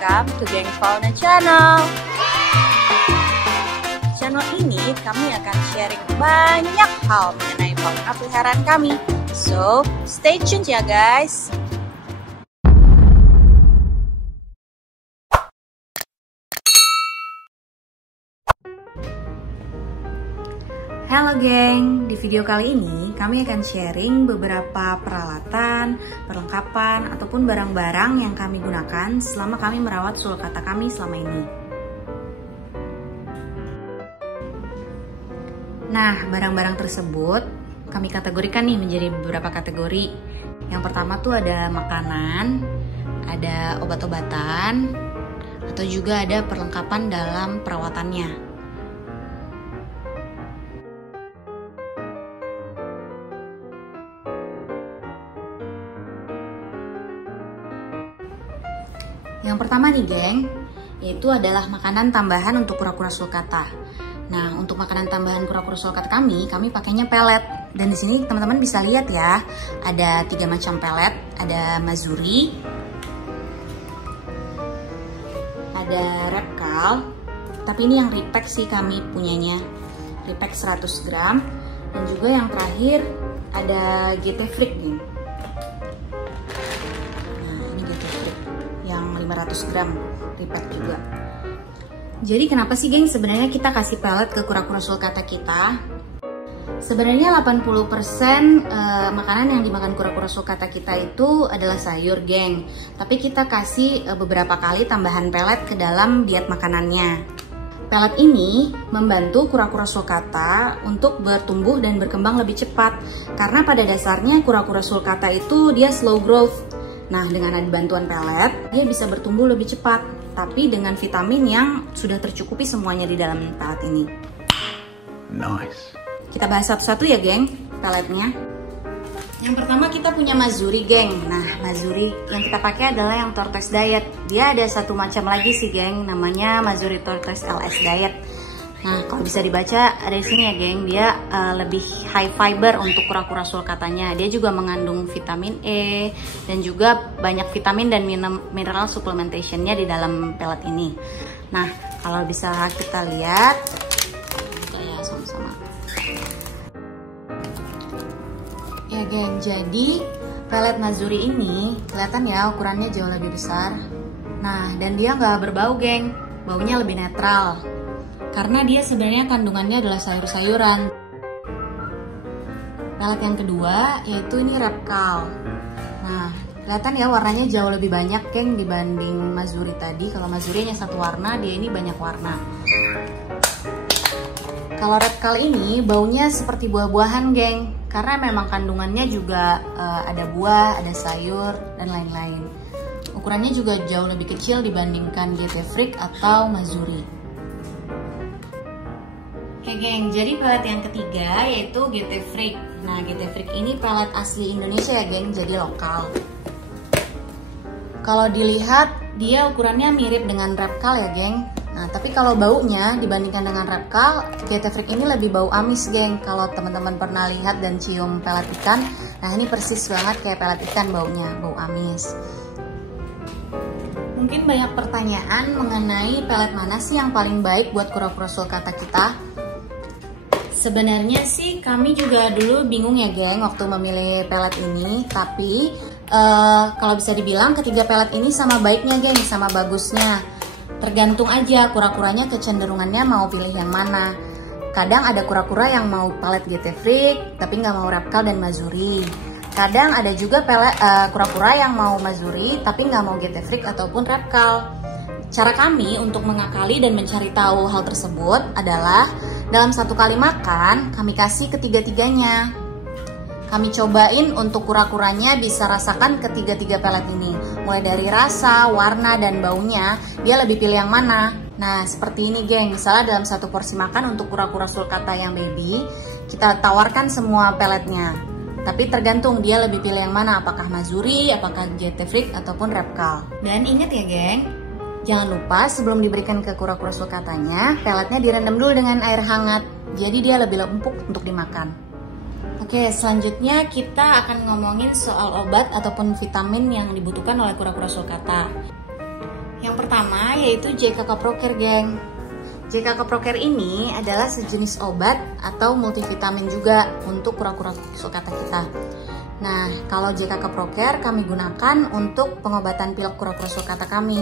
welcome to Geng Fauna Channel. Di channel ini kami akan sharing banyak hal mengenai fauna peliharaan kami. So, stay tune ya guys. Halo geng, di video kali ini kami akan sharing beberapa peralatan, perlengkapan, ataupun barang-barang yang kami gunakan selama kami merawat sulcata kami selama ini. Nah, barang-barang tersebut kami kategorikan nih menjadi beberapa kategori. Yang pertama tuh ada makanan, ada obat-obatan, atau juga ada perlengkapan dalam perawatannya. Yang pertama nih geng, yaitu adalah makanan tambahan untuk kura-kura sulcata. Nah, untuk makanan tambahan kura-kura sulcata kami pakainya pelet. Dan di sini teman-teman bisa lihat ya, ada 3 macam pelet, ada mazuri, ada repkal, tapi ini yang repack sih kami punyanya, repack 100 gram, dan juga yang terakhir ada GT Freak nih. 500 gram repack juga. Jadi kenapa sih geng sebenarnya kita kasih pelet ke kura-kura sulcata kita? Sebenarnya 80% makanan yang dimakan kura-kura sulcata kita itu adalah sayur geng. Tapi kita kasih beberapa kali tambahan pelet ke dalam diet makanannya. Pelet ini membantu kura-kura sulcata untuk bertumbuh dan berkembang lebih cepat. Karena pada dasarnya kura-kura sulcata itu dia slow growth. Nah, dengan ada bantuan pelet, dia bisa bertumbuh lebih cepat, tapi dengan vitamin yang sudah tercukupi semuanya di dalam pelet ini. Nice. Kita bahas satu-satu ya, geng, peletnya. Yang pertama kita punya mazuri, geng. Nah, mazuri yang kita pakai adalah yang tortoise diet. Dia ada satu macam lagi sih, geng, namanya mazuri tortoise LS diet. Nah, kalau bisa dibaca ada di sini ya, geng. Dia lebih high fiber untuk kura-kura sulcatanya. Dia juga mengandung vitamin E dan juga banyak vitamin dan mineral supplementationnya di dalam pelet ini. Nah, kalau bisa kita lihat, ya sama-sama. Ya, geng. Jadi pelet mazuri ini kelihatan ya ukurannya jauh lebih besar. Nah, dan dia nggak berbau, geng. Baunya lebih netral. Karena dia sebenarnya kandungannya adalah sayur-sayuran. Pelet yang kedua yaitu ini repkal. Nah, kelihatan ya warnanya jauh lebih banyak geng dibanding mazuri tadi. Kalau mazuri hanya satu warna, dia ini banyak warna. Kalau repkal ini baunya seperti buah-buahan geng. Karena memang kandungannya juga ada buah, ada sayur, dan lain-lain. Ukurannya juga jauh lebih kecil dibandingkan GT Freak atau mazuri. Oke geng, jadi pelet yang ketiga yaitu GT Freak. Nah, GT Freak ini pelet asli Indonesia ya geng, jadi lokal. Kalau dilihat dia ukurannya mirip dengan repkal ya geng. Nah, tapi kalau baunya dibandingkan dengan repkal, GT Freak ini lebih bau amis geng. Kalau teman-teman pernah lihat dan cium pelet ikan, nah ini persis banget kayak pelet ikan baunya, bau amis. Mungkin banyak pertanyaan mengenai pelet mana sih yang paling baik buat kura-kura sulcata kita. Sebenarnya sih kami juga dulu bingung ya geng waktu memilih pelet ini. Tapi kalau bisa dibilang ketiga pelet ini sama baiknya geng, sama bagusnya. Tergantung aja kura-kuranya kecenderungannya mau pilih yang mana. Kadang ada kura-kura yang mau pelet GT Freak tapi nggak mau repkal dan mazuri. Kadang ada juga kura-kura yang mau mazuri tapi nggak mau GT Freak ataupun repkal. Cara kami untuk mengakali dan mencari tahu hal tersebut adalah dalam satu kali makan, kami kasih ketiga-tiganya. Kami cobain untuk kura-kuranya bisa rasakan ketiga-tiga pelet ini. Mulai dari rasa, warna, dan baunya, dia lebih pilih yang mana. Nah, seperti ini geng, misalnya dalam satu porsi makan untuk kura-kura sulcata yang baby, kita tawarkan semua peletnya. Tapi tergantung dia lebih pilih yang mana, apakah mazuri, apakah GT Freak, ataupun repkal. Dan ingat ya geng, jangan lupa sebelum diberikan ke kura-kura sulcatanya, peletnya direndam dulu dengan air hangat. Jadi dia lebih empuk untuk dimakan. Oke, selanjutnya kita akan ngomongin soal obat ataupun vitamin yang dibutuhkan oleh kura-kura sulcata. Yang pertama yaitu JKK Procare, geng. JKK Procare ini adalah sejenis obat atau multivitamin juga untuk kura-kura sulcata kita. Nah, kalau JKK Procare kami gunakan untuk pengobatan pilek kura-kura sulcata kami.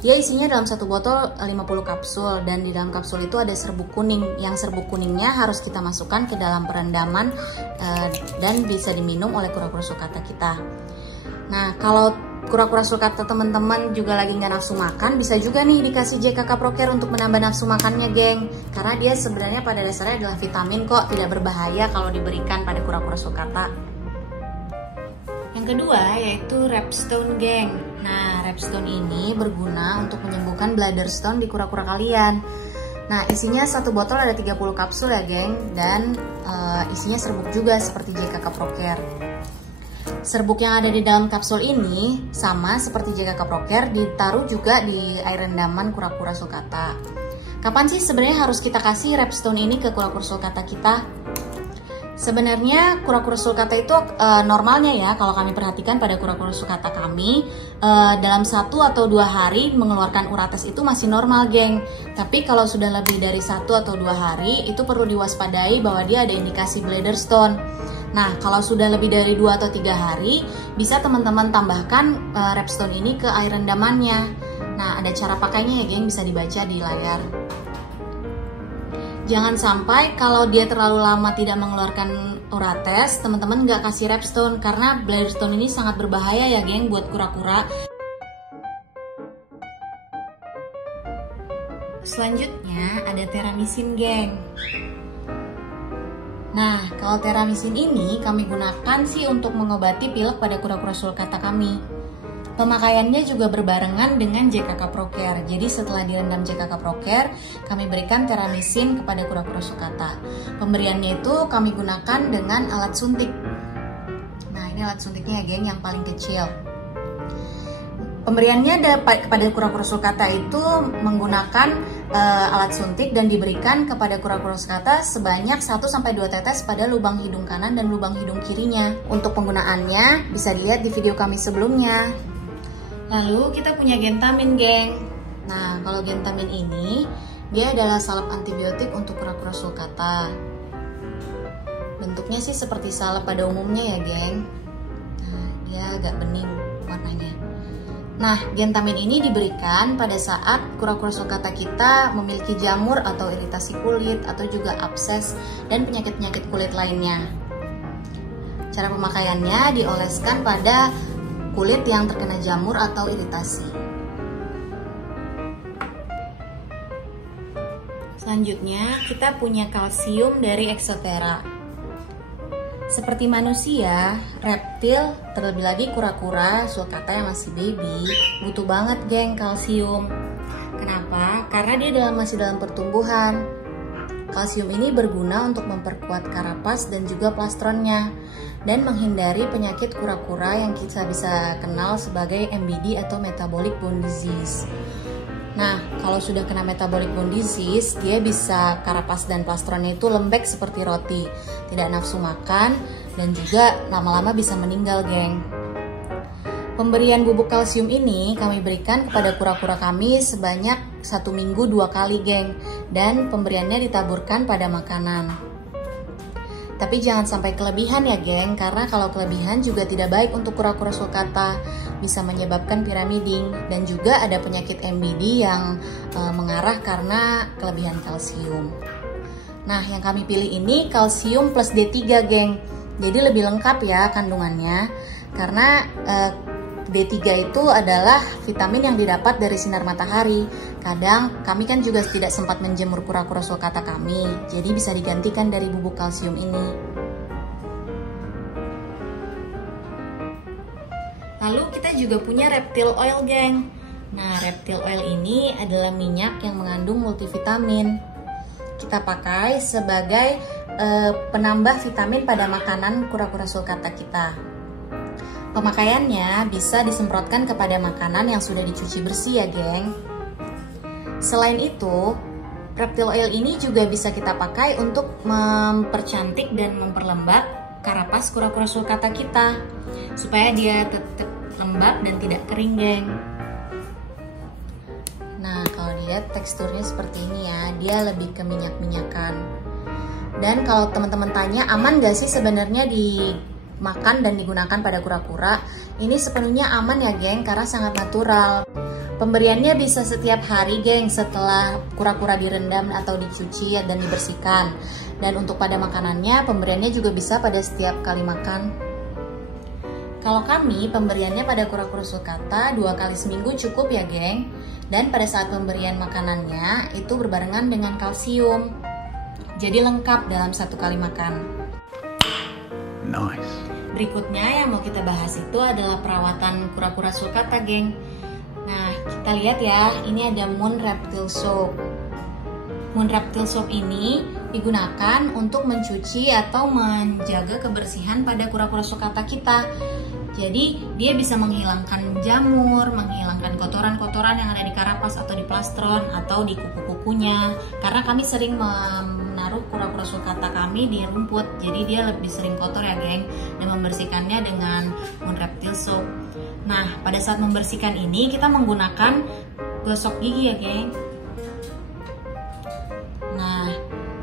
Dia isinya dalam satu botol 50 kapsul, dan di dalam kapsul itu ada serbuk kuning. Yang serbuk kuningnya harus kita masukkan ke dalam perendaman dan bisa diminum oleh kura-kura sulcata kita. Nah, kalau kura-kura sulcata teman-teman juga lagi nggak nafsu makan, bisa juga nih dikasih JKK Procare untuk menambah nafsu makannya, geng. Karena dia sebenarnya pada dasarnya adalah vitamin kok, tidak berbahaya kalau diberikan pada kura-kura sulcata. Yang kedua yaitu Repstone, geng. Nah, Repstone ini berguna untuk menyembuhkan bladder stone di kura-kura kalian. Nah, isinya satu botol ada 30 kapsul ya, geng. Dan isinya serbuk juga seperti JKK Procare. Serbuk yang ada di dalam kapsul ini sama seperti JKK Procare, ditaruh juga di air rendaman kura-kura sulcata. Kapan sih sebenarnya harus kita kasih Repstone ini ke kura-kura sulcata kita? Sebenarnya kura-kura sulcata itu normalnya ya, kalau kami perhatikan pada kura-kura sulcata kami dalam 1 atau 2 hari mengeluarkan urates itu masih normal, geng. Tapi kalau sudah lebih dari 1 atau 2 hari itu perlu diwaspadai bahwa dia ada indikasi bladder stone. Nah, kalau sudah lebih dari 2 atau 3 hari bisa teman-teman tambahkan Repstone ini ke air rendamannya. Nah, ada cara pakainya ya, geng, bisa dibaca di layar. Jangan sampai kalau dia terlalu lama tidak mengeluarkan urates, teman-teman nggak kasih Repstone, karena bladder stone ini sangat berbahaya ya, geng, buat kura-kura. Selanjutnya ada Teramisin, geng. Nah, kalau Teramisin ini kami gunakan sih untuk mengobati pilek pada kura-kura sulcata kami. Pemakaiannya juga berbarengan dengan JKK Procare. Jadi setelah direndam JKK Procare, kami berikan Teramisin kepada kura-kura sulcata. Pemberiannya itu kami gunakan dengan alat suntik. Nah, ini alat suntiknya ya, geng, yang paling kecil. Pemberiannya kepada kura-kura sulcata itu menggunakan alat suntik dan diberikan kepada kura-kura sulcata sebanyak 1-2 tetes pada lubang hidung kanan dan lubang hidung kirinya. Untuk penggunaannya bisa dilihat di video kami sebelumnya. Lalu kita punya Gentamin, geng. Nah, kalau Gentamin ini dia adalah salep antibiotik untuk kura-kura sulcata. Bentuknya sih seperti salep pada umumnya ya, geng. Nah, dia agak bening warnanya. Nah, Gentamin ini diberikan pada saat kura-kura sulcata kita memiliki jamur atau iritasi kulit atau juga abses dan penyakit-penyakit kulit lainnya. Cara pemakaiannya dioleskan pada kulit yang terkena jamur atau iritasi. Selanjutnya kita punya kalsium dari Exothera. Seperti manusia, reptil, terlebih lagi kura-kura sulcata yang masih baby, butuh banget, geng, kalsium. Kenapa? Karena dia masih dalam pertumbuhan. Kalsium ini berguna untuk memperkuat karapas dan juga plastronnya dan menghindari penyakit kura-kura yang kita bisa kenal sebagai MBD atau metabolic bone disease. Nah, kalau sudah kena metabolic bone disease, dia bisa karapas dan plastronnya itu lembek seperti roti, tidak nafsu makan, dan juga lama-lama bisa meninggal, geng. Pemberian bubuk kalsium ini kami berikan kepada kura-kura kami sebanyak 1 minggu 2 kali, geng, dan pemberiannya ditaburkan pada makanan. Tapi jangan sampai kelebihan ya, geng, karena kalau kelebihan juga tidak baik untuk kura-kura sulcata, bisa menyebabkan piramiding dan juga ada penyakit MBD yang mengarah karena kelebihan kalsium. Nah, yang kami pilih ini kalsium plus D3, geng. Jadi lebih lengkap ya kandungannya, karena D3 itu adalah vitamin yang didapat dari sinar matahari. Kadang kami kan juga tidak sempat menjemur kura-kura sulcata kami, jadi bisa digantikan dari bubuk kalsium ini. Lalu kita juga punya Reptile Oil, geng. Nah, Reptile Oil ini adalah minyak yang mengandung multivitamin. Kita pakai sebagai penambah vitamin pada makanan kura-kura sulcata kita. Pemakaiannya bisa disemprotkan kepada makanan yang sudah dicuci bersih ya, geng. Selain itu, Reptile Oil ini juga bisa kita pakai untuk mempercantik dan memperlembab karapas kura-kura sulcata kita supaya dia tetap lembab dan tidak kering, geng. lihat teksturnya seperti ini ya, dia lebih ke minyak-minyakan. Dan kalau teman-teman tanya aman gak sih sebenarnya dimakan dan digunakan pada kura-kura, ini sepenuhnya aman ya geng, karena sangat natural. Pemberiannya bisa setiap hari geng, setelah kura-kura direndam atau dicuci dan dibersihkan. Dan untuk pada makanannya, pemberiannya juga bisa pada setiap kali makan. Kalau kami, pemberiannya pada kura-kura sulcata 2 kali seminggu cukup ya geng. Dan pada saat pemberian makanannya, itu berbarengan dengan kalsium. Jadi lengkap dalam 1 kali makan. Nice. Berikutnya yang mau kita bahas itu adalah perawatan kura-kura sulcata geng. Nah, kita lihat ya, ini ada Moon Reptile Soap. Moon Reptile Soap ini digunakan untuk mencuci atau menjaga kebersihan pada kura-kura sulcata kita. Jadi, dia bisa menghilangkan jamur, menghilangkan kotoran-kotoran yang ada di karapas atau di plastron atau di kuku-kukunya. Karena kami sering menaruh kura-kura sulcata kami di rumput, jadi dia lebih sering kotor ya geng, dan membersihkannya dengan Moon Reptile Soap. Nah, pada saat membersihkan ini kita menggunakan gosok gigi ya geng. Nah,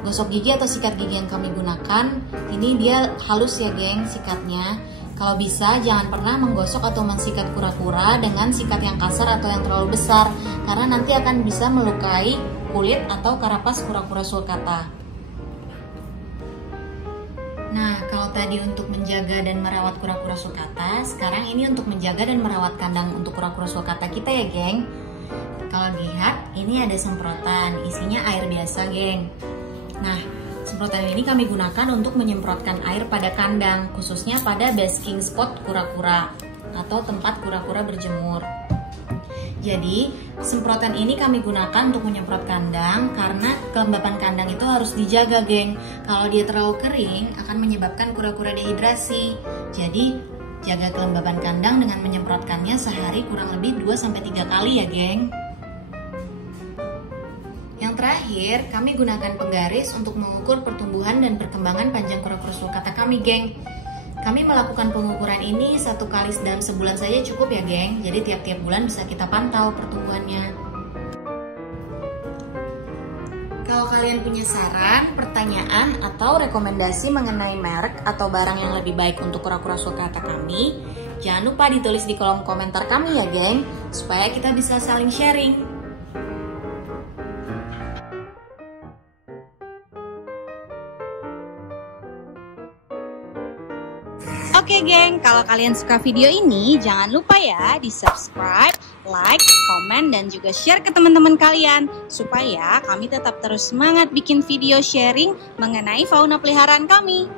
gosok gigi atau sikat gigi yang kami gunakan, ini dia halus ya geng sikatnya. Kalau bisa jangan pernah menggosok atau mensikat kura-kura dengan sikat yang kasar atau yang terlalu besar, karena nanti akan bisa melukai kulit atau karapas kura-kura sulcata. Nah, kalau tadi untuk menjaga dan merawat kura-kura sulcata, sekarang ini untuk menjaga dan merawat kandang untuk kura-kura sulcata kita ya geng. Kalau dilihat, ini ada semprotan, isinya air biasa geng. Nah, semprotan ini kami gunakan untuk menyemprotkan air pada kandang, khususnya pada basking spot kura-kura atau tempat kura-kura berjemur. Jadi, semprotan ini kami gunakan untuk menyemprot kandang karena kelembapan kandang itu harus dijaga, geng. Kalau dia terlalu kering, akan menyebabkan kura-kura dehidrasi. Jadi, jaga kelembapan kandang dengan menyemprotkannya sehari kurang lebih 2-3 kali ya, geng. Yang terakhir, kami gunakan penggaris untuk mengukur pertumbuhan dan perkembangan panjang kura-kura sulcata kami, geng. Kami melakukan pengukuran ini 1 kali dalam sebulan saja cukup ya geng. Jadi tiap-tiap bulan bisa kita pantau pertumbuhannya. Kalau kalian punya saran, pertanyaan, atau rekomendasi mengenai merek atau barang yang lebih baik untuk kura-kura sulcata kami, jangan lupa ditulis di kolom komentar kami ya geng, supaya kita bisa saling sharing. Oke geng, kalau kalian suka video ini, jangan lupa ya di subscribe, like, komen, dan juga share ke teman-teman kalian, supaya kami tetap terus semangat bikin video sharing mengenai fauna peliharaan kami.